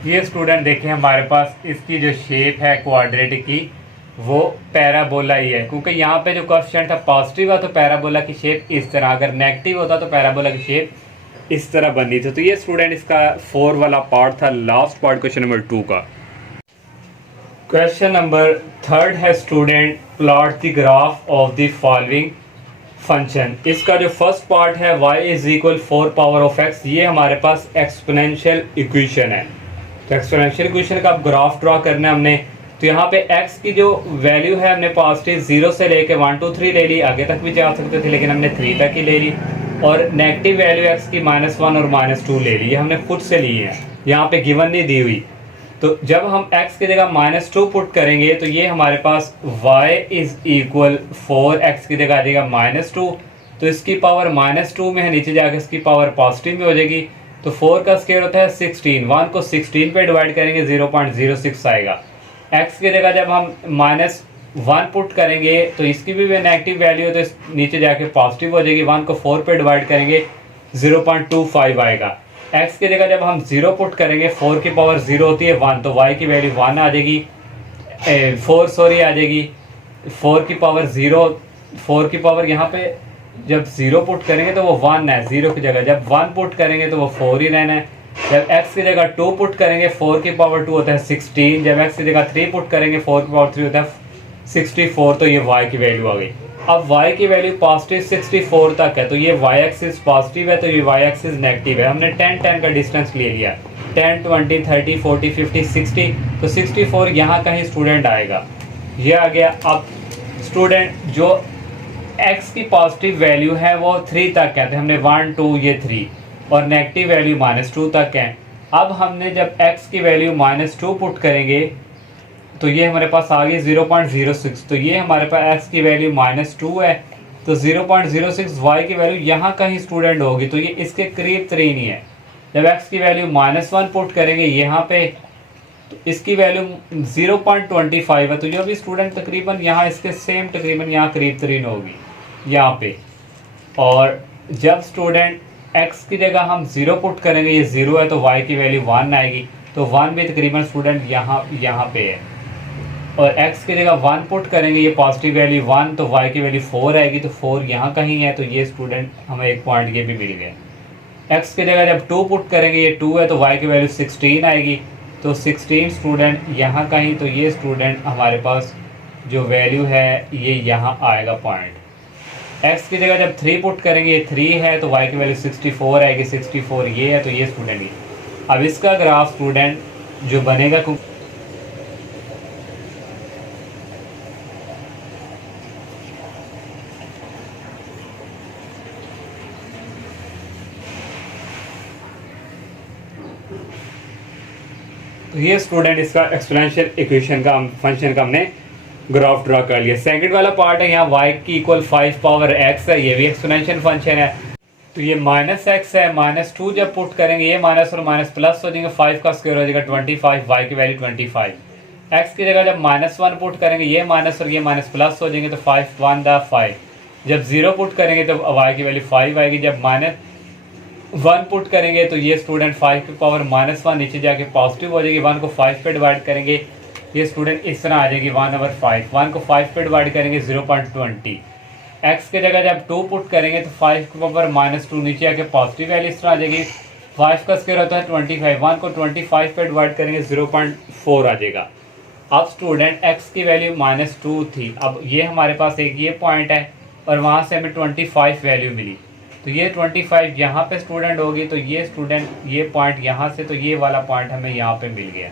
ये स्टूडेंट देखें हमारे पास इसकी जो शेप है क्वाड्रेटिक की वो पैराबोला ही है, क्योंकि यहाँ पे जो कोएफिशिएंट था पॉजिटिव है तो पैराबोला की शेप इस तरह, अगर नेगेटिव होता तो पैराबोला की शेप इस तरह बननी थी। तो ये स्टूडेंट इसका 4 वाला पार्ट था। लास्ट पार्ट क्वेश्चन नंबर 2 का। क्वेश्चन नंबर 3 है student, plot the graph of the following function. इसका जो फर्स्ट पार्ट है y = 4 पावर ऑफ x, ये हमारे पास एक्सपोनेंशियल इक्वेशन है। तो एक्सपोनेंशियल इक्वेशन का अब ग्राफ ड्रॉ करना है हमने। तो यहाँ पे x की जो वैल्यू है हमने पॉजिटिव 0 से लेके 1 2 3 ले ली, आगे तक भी जा सकते थे लेकिन हमने 3 तक ही ले ली। और नेगेटिव वैल्यू x की -1 और -2 ले ली, ये हमने खुद से ली है, यहाँ पे गिवन नहीं दी हुई। तो जब हम x की जगह -2 पुट करेंगे तो ये हमारे पास y इज इक्वल 4x की जगह आ जाएगा -2, तो इसकी पावर -2 में है, नीचे जाकर इसकी पावर पॉजिटिव में हो जाएगी। तो 4 का स्क्वायर होता है 16, 1 को 16 पे डिवाइड करेंगे 0.06 आएगा। x की जगह जब हम -1 पुट करेंगे तो इसकी भी नेगेटिव वैल्यू तो नीचे जाके पॉजिटिव हो जाएगी, 1 को 4 पे डिवाइड करेंगे 0.25 आएगा। x की जगह जब हम 0 पुट करेंगे, 4 की पावर 0 होती है 1, तो y की वैल्यू 1 आ जाएगी, 4 आ जाएगी। 4 की पावर 0, 4 की पावर यहाँ पे जब 0 पुट करेंगे तो वो 1 है, 0 की जगह जब 1 पुट करेंगे तो वो 4 ही रहना है। जब x की जगह 2 पुट करेंगे, 4 की पावर 2 होता है 16, जब x की जगह 3 पुट करेंगे 4 की पावर 3 होता है 64, तो ये y की वैल्यू आ गई। अब y की वैल्यू पॉजिटिव 64 तक है, तो ये y एक्सिस पॉजिटिव है, तो ये y एक्सिस नेगेटिव है। हमने 10 10 का डिस्टेंस ले लिया, 10 20 30 40 50 60, तो 64 यहाँ कहीं स्टूडेंट आएगा, ये आ गया। अब स्टूडेंट जो x की पॉजिटिव वैल्यू है वो 3 तक है, तो हमने 1 2 ये 3, और नेगेटिव वैल्यू -2 तक है। अब हमने जब x की वैल्यू -2 पुट करेंगे तो ये हमारे पास आ गई 0.06, तो ये हमारे पास x की वैल्यू -2 है, तो 0.06 y की वैल्यू यहाँ कहीं स्टूडेंट होगी, तो ये इसके करीब तरीन ही है। जब x की वैल्यू -1 पुट करेंगे यहाँ पे तो इसकी वैल्यू 0.25 है, तो ये भी स्टूडेंट तकरीबन यहाँ इसके सेम तकरीबन यहाँ करीब तरीन होगी यहाँ पे। और जब स्टूडेंट x की जगह हम 0 पुट करेंगे, ये 0 है, तो y की वैल्यू 1 आएगी, तो 1 भी तकरीबन स्टूडेंट यहाँ पे है। और x की जगह 1 पुट करेंगे, ये पॉजिटिव वैल्यू 1, तो y की वैल्यू 4 आएगी, तो 4 यहाँ कहीं है, तो ये स्टूडेंट हमें एक पॉइंट ये भी मिल गया। x की जगह जब 2 पुट करेंगे, ये 2 है, तो y की वैल्यू 16 आएगी, तो 16 स्टूडेंट यहाँ कहीं, तो ये स्टूडेंट हमारे पास जो वैल्यू है ये यहाँ आएगा पॉइंट। x की जगह जब 3 पुट करेंगे, ये 3 है, तो y की वैल्यू 64 आएगी, 64 ये है, तो ये स्टूडेंट ही। अब इसका ग्राफ स्टूडेंट जो बनेगा, तो ये स्टूडेंट इसका एक्सपोनेंशियल इक्वेशन का फंक्शन का हमने ग्राफ ड्रा कर लिया। सेकंड वाला पार्ट है, यहाँ y की इक्वल 5 पावर x है, ये भी एक्सपोनेंशियल फंक्शन है, तो ये -x है, -2 जब पुट करेंगे ये माइनस और माइनस प्लस हो जाएंगे, 5 का स्क्वायर हो जाएगा 25, y की वैल्यू 25। x की जगह जब -1 पुट करेंगे, ये माइनस और ये माइनस प्लस हो जाएंगे, तो 5 1 दा 5। जब 0 पुट करेंगे तो y की वैल्यू 5 आएगी। जब -1 पुट करेंगे तो ये स्टूडेंट 5 की पावर -1 नीचे जाके पॉजिटिव हो जाएगी, 1 को 5 पे डिवाइड करेंगे, ये स्टूडेंट इस तरह आ जाएगी 1/5। 1 को 5 पे डिवाइड करेंगे 0.20। x की जगह जब 2 पुट करेंगे तो 5 की पावर -2 नीचे आके पॉजिटिव वैल्यू इस तरह आ जाएगी। 5 का स्क्वायर होता है 25, 1 को 25 पे डिवाइड करेंगे 0.4 आ जाएगा। अब स्टूडेंट x की वैल्यू -2 थी, अब ये हमारे पास एक ये पॉइंट है और वहाँ से हमें 25 वैल्यू मिली, तो ये 25 यहाँ पे स्टूडेंट होगी, तो ये स्टूडेंट ये पॉइंट यहाँ से, तो ये वाला पॉइंट हमें यहाँ पे मिल गया।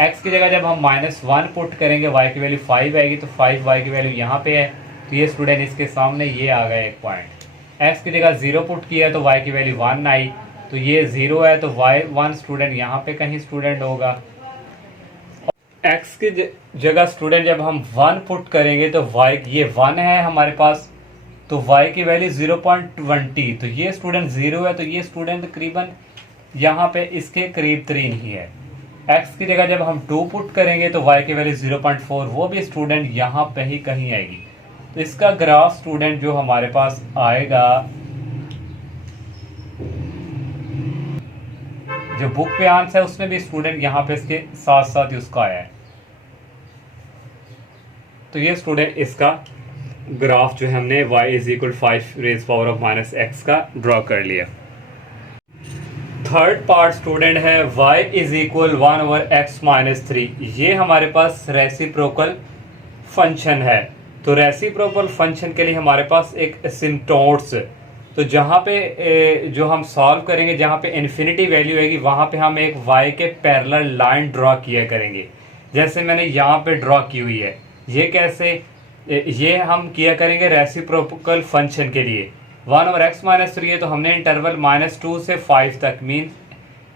x की जगह जब हम -1 पुट करेंगे y की वैल्यू 5 आएगी, तो 5 y की वैल्यू यहाँ पे है, तो ये स्टूडेंट इसके सामने ये आ गया एक पॉइंट। x की जगह 0 पुट किया तो y की वैल्यू 1 आई, तो ये 0 है, तो y 1 स्टूडेंट यहाँ पे कहीं स्टूडेंट होगा। x की जगह स्टूडेंट जब हम 1 पुट करेंगे तो y ये 1 है हमारे पास, तो y की वैल्यू 0.20, तो ये स्टूडेंट 0 है, तो ये स्टूडेंट तकरीबन यहाँ पे इसके करीब तरीन ही है। x की जगह जब हम 2 पुट करेंगे तो y की वैल्यू 0.4, वो भी स्टूडेंट यहाँ पे ही कहीं आएगी। तो इसका ग्राफ स्टूडेंट जो हमारे पास आएगा, जो बुक पे आंसर है उसमें भी स्टूडेंट यहाँ पे इसके साथ साथ ही उसका आया है, तो ये स्टूडेंट इसका ग्राफ जो है हमने y is equal 5 raise power of -x का ड्रॉ कर लिया। थर्ड पार्ट स्टूडेंट है y इज इक्वल 1/x-3, ये हमारे पास रेसिप्रोकल फंक्शन है। तो रेसिप्रोकल फंक्शन के लिए हमारे पास एक एसिम्पटोट्स, तो जहाँ पे जो हम सॉल्व करेंगे, जहाँ पे इन्फिनिटी वैल्यू आएगी वहाँ पे हम एक y के पैरेलल लाइन ड्रॉ किया करेंगे। जैसे मैंने यहाँ पे ड्रॉ की हुई है। ये कैसे, ये हम किया करेंगे रेसिप्रोकल फंक्शन के लिए। 1/x-3 है तो हमने इंटरवल -2 से 5 तक मीन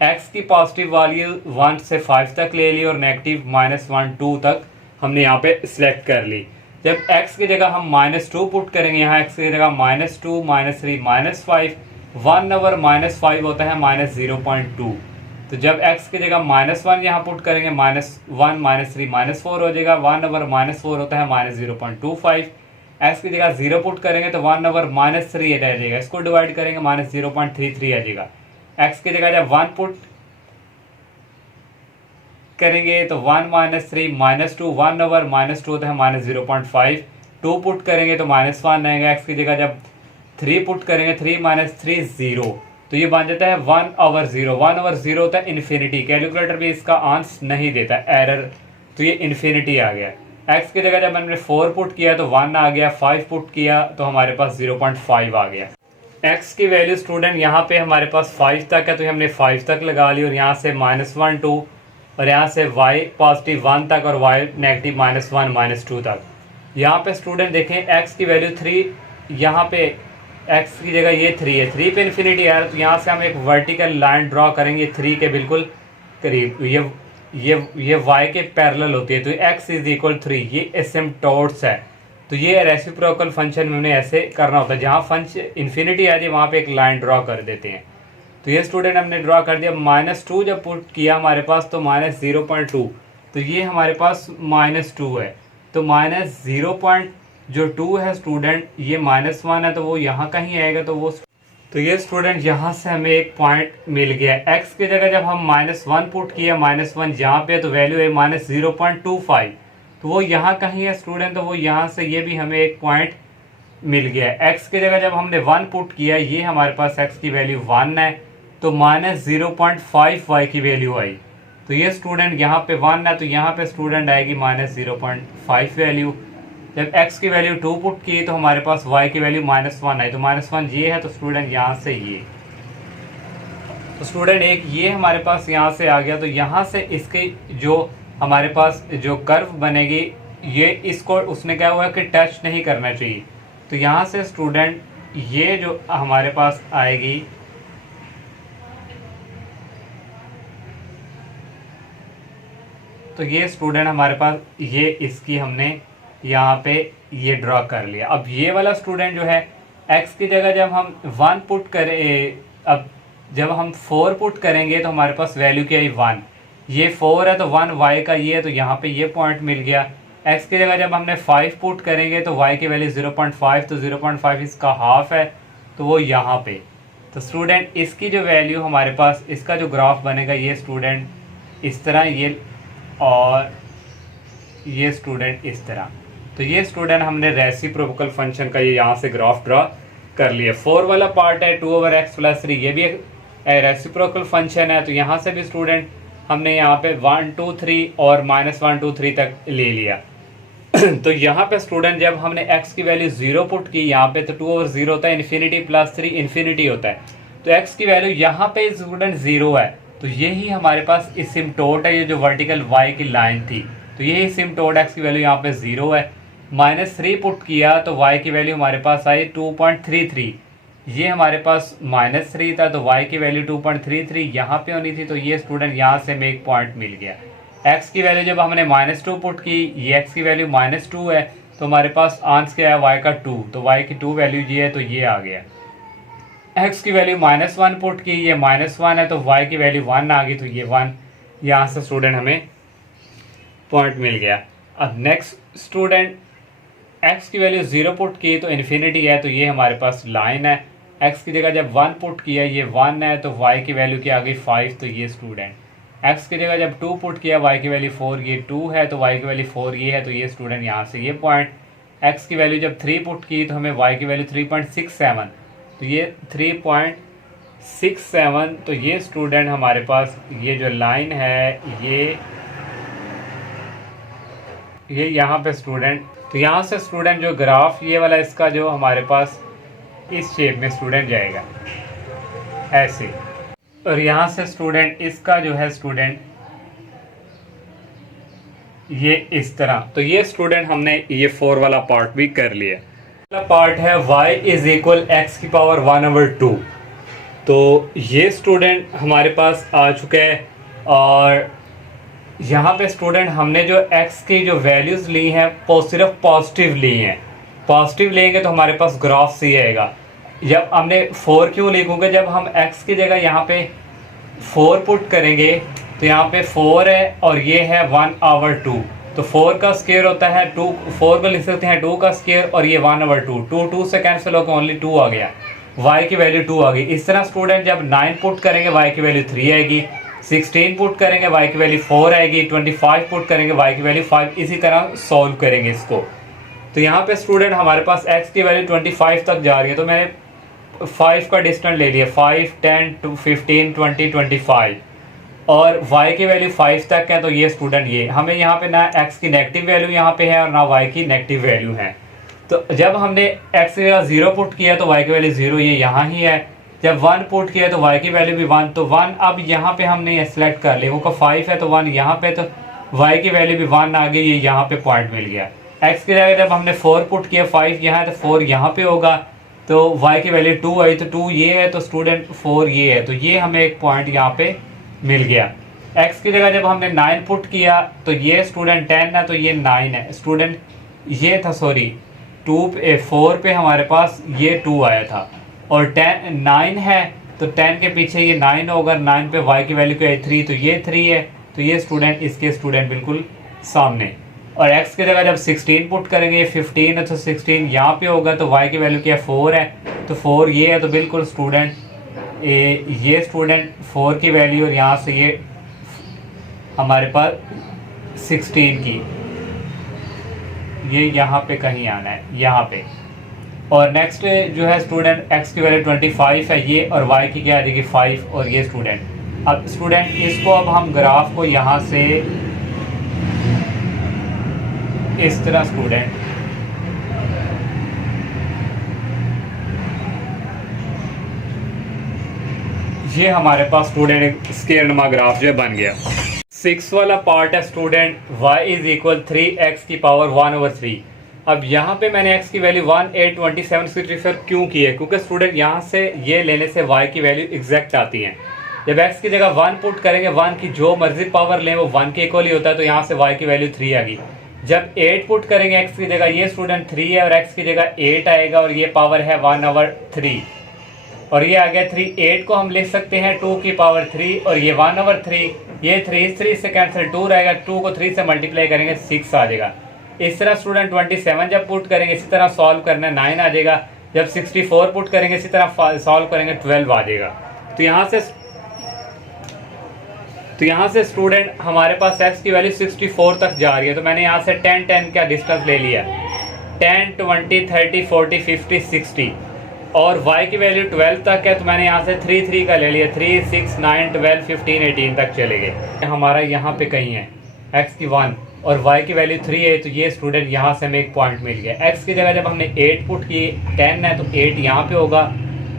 x की पॉजिटिव वैल्यू 1 से 5 तक ले ली और नेगेटिव -1 2 तक हमने यहाँ पे सिलेक्ट कर ली। जब x की जगह हम -2 पुट करेंगे, यहाँ x की जगह -2 -3 -5, 1/-5 होता है -0.2। तो जब x की जगह -1 यहाँ पुट करेंगे, -1 -3 -4 हो जाएगा। 1/-4 होता है -0.25। x की जगह 0 पुट करेंगे तो 1/-3 रह जाएगा। इसको डिवाइड करेंगे -0.33 आ जाएगा। x की जगह जब 1 पुट करेंगे तो 1 -3 -2, 1/-2 होता है -0.5। 2 पुट करेंगे तो -1 आएगा। x की जगह जब 3 पुट करेंगे, 3 -3 0, तो ये बन जाता है 1/0। 1/0 होता है इन्फिनिटी। कैलकुलेटर भी इसका आंसर नहीं देता, एरर, तो ये इन्फिनिटी आ गया। x की जगह जब हमने 4 पुट किया तो 1 आ गया, 5 पुट किया तो हमारे पास 0.5 आ गया। x की वैल्यू स्टूडेंट यहाँ पे हमारे पास 5 तक है तो हमने 5 तक लगा ली, और यहाँ से -1 2, और यहाँ से y पॉजिटिव 1 तक और y नेगेटिव -1 -2 तक। यहाँ पे स्टूडेंट देखें x की वैल्यू 3, यहाँ पे x की जगह ये 3 है, 3 पे इन्फिनिटी आ रहा है तो यहाँ से हम एक वर्टिकल लाइन ड्रॉ करेंगे 3 के बिल्कुल करीब। ये y के पैरेलल होती है तो x = 3, ये एसिम्पटोट्स है। तो ये रेसिप्रोकल फंक्शन में हमने ऐसे करना होता है, जहाँ फंक्शन इन्फिनिटी आ जाए वहाँ पे एक लाइन ड्रॉ कर देते हैं। तो ये स्टूडेंट हमने ड्रॉ कर दिया। -2 जब पुट किया हमारे पास तो -0.2, तो ये हमारे पास -2 है, तो -0.2 है स्टूडेंट, ये -1 है तो वो यहाँ कहीं आएगा, तो ये स्टूडेंट यहाँ से हमें एक पॉइंट मिल गया। x की जगह जब हम -1 पुट किया, -1 यहाँ पे तो वैल्यू है -0.25, तो वो यहाँ कहीं है स्टूडेंट, तो वो यहाँ से ये भी हमें एक पॉइंट मिल गया। x की जगह जब हमने 1 पुट किया, ये हमारे पास x की वैल्यू 1 है तो -0.5 y की वैल्यू आई, तो ये स्टूडेंट यहाँ पे 1 है तो यहाँ पे स्टूडेंट आएगी -0.5 वैल्यू। जब x की वैल्यू 2 पुट की तो हमारे पास y की वैल्यू -1 आई, तो -1 ये है तो स्टूडेंट यहाँ से ये, तो स्टूडेंट एक ये हमारे पास यहाँ से आ गया। तो यहाँ से इसके जो हमारे पास जो कर्व बनेगी, ये इसको उसने क्या हुआ कि टच नहीं करना चाहिए, तो यहाँ से स्टूडेंट ये जो हमारे पास आएगी, तो ये स्टूडेंट हमारे पास ये इसकी हमने यहाँ पे ये ड्रॉ कर लिया। अब ये वाला स्टूडेंट जो है x की जगह जब हम 1 पुट करें, अब जब हम 4 पुट करेंगे तो हमारे पास वैल्यू क्या है 1, ये 4 है तो 1 y का ये है तो यहाँ पे ये पॉइंट मिल गया। x की जगह जब हमने 5 पुट करेंगे तो y की वैल्यू 0.5, तो 0.5 इसका हाफ है तो वो यहाँ पे। तो स्टूडेंट इसकी जो वैल्यू हमारे पास, इसका जो ग्राफ बनेगा ये स्टूडेंट इस तरह, ये और ये स्टूडेंट इस तरह। तो ये स्टूडेंट हमने रेसिप्रोकल फंक्शन का ये यहाँ से ग्राफ ड्रॉ कर लिया। 4 वाला पार्ट है 2/x+3, ये भी एक रेसिप्रोकल फंक्शन है, तो यहाँ से भी स्टूडेंट हमने यहाँ पे 1 2 3 और -1 2 3 तक ले लिया। तो यहाँ पे स्टूडेंट जब हमने x की वैल्यू 0 पुट की यहाँ पे, तो 2/0 होता है इन्फिनिटी +3 इन्फिनिटी होता है, तो x की वैल्यू यहाँ पे स्टूडेंट 0 है, तो यही हमारे पास एसिम्पटोट है, ये जो वर्टिकल y की लाइन थी, तो यही एसिम्पटोट x की वैल्यू यहाँ पे 0 है। -3 पुट किया तो y की वैल्यू हमारे पास आई 2.33, ये हमारे पास -3 था तो y की वैल्यू 2.33 यहाँ पे होनी थी, तो ये स्टूडेंट यहाँ से हमें एक पॉइंट मिल गया। x की वैल्यू जब हमने -2 पुट की, ये x की वैल्यू -2 है तो हमारे पास आंसर क्या है y का 2, तो y की 2 वैल्यू ये है तो ये आ गया। x की वैल्यू -1 पुट की, ये -1 है तो y की वैल्यू 1 आ गई, तो ये 1, यहाँ से स्टूडेंट हमें पॉइंट मिल गया। अब नेक्स्ट स्टूडेंट x की वैल्यू 0 पुट की तो इन्फिनिटी है, तो ये हमारे पास लाइन है। x की जगह जब 1 पुट किया, ये 1 है तो y की वैल्यू क्या आ गई 5, तो ये स्टूडेंट x की जगह जब 2 पुट किया, y की वैल्यू 4, ये 2 है तो y की वैल्यू 4 ये है, तो ये स्टूडेंट यहाँ से ये पॉइंट। x की वैल्यू जब 3 पुट की तो हमें y की वैल्यू 3.67, तो ये 3.67, तो ये स्टूडेंट हमारे पास ये जो लाइन है ये यहाँ पे स्टूडेंट, तो यहाँ से स्टूडेंट जो ग्राफ ये वाला इसका जो हमारे पास इस शेप में स्टूडेंट जाएगा ऐसे, और यहाँ से स्टूडेंट इसका जो है स्टूडेंट ये इस तरह। तो ये स्टूडेंट हमने ये 4 वाला पार्ट भी कर लिया। अगला पार्ट है y इज इक्वल एक्स की पावर 1/2। तो ये स्टूडेंट हमारे पास आ चुका है और यहाँ पे स्टूडेंट हमने जो x की जो वैल्यूज़ ली हैं वो सिर्फ पॉजिटिव ली हैं। पॉजिटिव लेंगे तो हमारे पास ग्राफ सी आएगा। जब हमने 4 क्यों लिखूँगा, जब हम x की जगह यहाँ पे 4 पुट करेंगे तो यहाँ पे 4 है और ये है 1/2। तो 4 का स्क्वायर होता है 2, 4 को लिख सकते हैं 2 का स्क्वायर और ये 1/2। 2 से कैंसिल होकर ओनली 2 आ गया, y की वैल्यू 2 आ गई। इस तरह स्टूडेंट जब 9 पुट करेंगे y की वैल्यू 3 आएगी, 16 पुट करेंगे y की वैल्यू 4 आएगी, 25 पुट करेंगे y की वैल्यू 5। इसी तरह सॉल्व करेंगे इसको। तो यहाँ पे स्टूडेंट हमारे पास x की वैल्यू 25 तक जा रही है, तो मैंने 5 का डिस्टेंस ले लिया, 5, 10, 15, 20, 25 और y की वैल्यू 5 तक है। तो ये स्टूडेंट ये हमें यहाँ पे ना x की नेगेटिव वैल्यू यहाँ पे है और ना y की नेगेटिव वैल्यू है। तो जब हमने x की जगह 0 पुट किया तो y की वैल्यू 0 ये यहाँ ही है। जब 1 पुट किया तो y की वैल्यू भी 1, तो 1 अब यहाँ पे हमने सेलेक्ट कर लिया, वो का 5 है तो 1 यहाँ पे, तो y की वैल्यू भी 1 आ गई, ये यहाँ पे पॉइंट मिल गया। x की जगह जब हमने 4 पुट किया, 5 यहाँ है तो 4 यहाँ पे होगा, तो y की वैल्यू 2 आई, तो 2 ये है तो स्टूडेंट 4 ये है, तो ये हमें एक पॉइंट यहाँ पे मिल गया। x की जगह जब हमने 9 पुट किया तो ये स्टूडेंट 10 है तो ये 9 है स्टूडेंट, ये था सॉरी 4 पे हमारे पास ये 2 आया था और 9 है तो 10 के पीछे ये 9 होगा, 9 पे y की वैल्यू क्या है 3, तो ये 3 है, तो ये स्टूडेंट इसके स्टूडेंट बिल्कुल सामने। और x की जगह जब 16 पुट करेंगे, ये 15 है तो 16 यहाँ पे होगा, तो y की वैल्यू क्या है 4 है, तो 4 ये है, तो बिल्कुल स्टूडेंट ये स्टूडेंट 4 की वैल्यू और यहाँ से ये हमारे पास 16 की, ये यहाँ पे कहीं आना है यहाँ पे। और नेक्स्ट जो है स्टूडेंट x की वैल्यू 25 है ये, और y की क्या आ जाएगी 5, और ये स्टूडेंट। अब स्टूडेंट इसको अब हम ग्राफ को यहाँ से इस तरह स्टूडेंट ये हमारे पास स्टूडेंट एक स्क्वायरनुमा ग्राफ जो है बन गया। 6 वाला पार्ट है student y is equal 3x की पावर 1/3। अब यहाँ पे मैंने x की वैल्यू 1, 8, 27 से प्रीफर क्यों की है, क्योंकि स्टूडेंट यहाँ से ये लेने से y की वैल्यू एग्जैक्ट आती है। जब x की जगह 1 पुट करेंगे, 1 की जो मर्जी पावर लें वो 1 के इक्वल ही होता है, तो यहाँ से y की वैल्यू 3 आ गई। जब 8 पुट करेंगे x की जगह, ये स्टूडेंट 3 है और x की जगह 8 आएगा और ये पावर है 1/3 और ये आ गया 3। 8 को हम लिख सकते हैं 2 की पावर 3 और ये 1/3, ये 3 से कैंसिल 2 रहेगा, 2 को 3 से मल्टीप्लाई करेंगे 6 आ जाएगा। इस तरह स्टूडेंट 27 जब पुट करेंगे इसी तरह सॉल्व करना है 9 आ जाएगा। जब 64 पुट करेंगे इसी तरह सॉल्व करेंगे 12 आ जाएगा। तो यहाँ से स्टूडेंट हमारे पास x की वैल्यू 64 तक जा रही है, तो मैंने यहाँ से 10, 10 का डिस्टेंस ले लिया, 10, 20, 30, 40, 50, 60 और y की वैल्यू 12 तक है, तो मैंने यहाँ से 3, 3 का ले लिया, 3, 6, 9, 12, 15, 18 तक चले गए। हमारा यहाँ पे कहीं है x की 1 और y की वैल्यू 3 है, तो ये स्टूडेंट यहाँ से हमें एक पॉइंट मिल गया। x की जगह जब हमने 8 पुट की, 10 है तो 8 यहाँ पे होगा,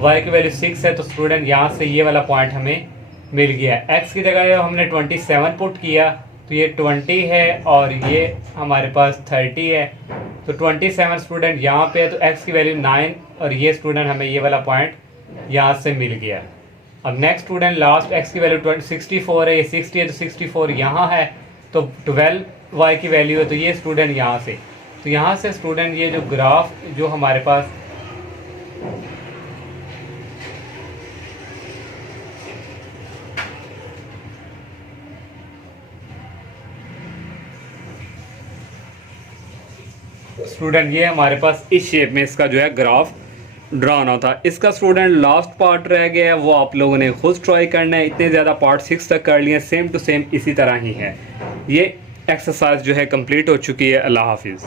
y की वैल्यू 6 है तो स्टूडेंट यहाँ से ये वाला पॉइंट हमें मिल गया। x की जगह जब हमने 27 पुट किया तो ये 20 है और ये हमारे पास 30 है, तो 27 स्टूडेंट यहाँ पे है, तो x की वैल्यू 9 और ये स्टूडेंट हमें ये वाला पॉइंट यहाँ से मिल गया। अब नेक्स्ट स्टूडेंट लास्ट x की वैल्यू 64 है, ये 60 है तो 64 यहाँ है, तो 12 y की वैल्यू है, तो ये स्टूडेंट यहाँ से, तो यहाँ से स्टूडेंट ये जो ग्राफ जो हमारे पास स्टूडेंट ये हमारे पास इस शेप में इसका जो है ग्राफ ड्राना था। इसका स्टूडेंट लास्ट पार्ट रह गया है, वो आप लोगों ने खुद ट्राई करना है। इतने ज़्यादा पार्ट 6 तक कर लिए, सेम टू सेम इसी तरह ही है। ये एक्सरसाइज जो है कंप्लीट हो चुकी है। अल्लाह हाफिज़।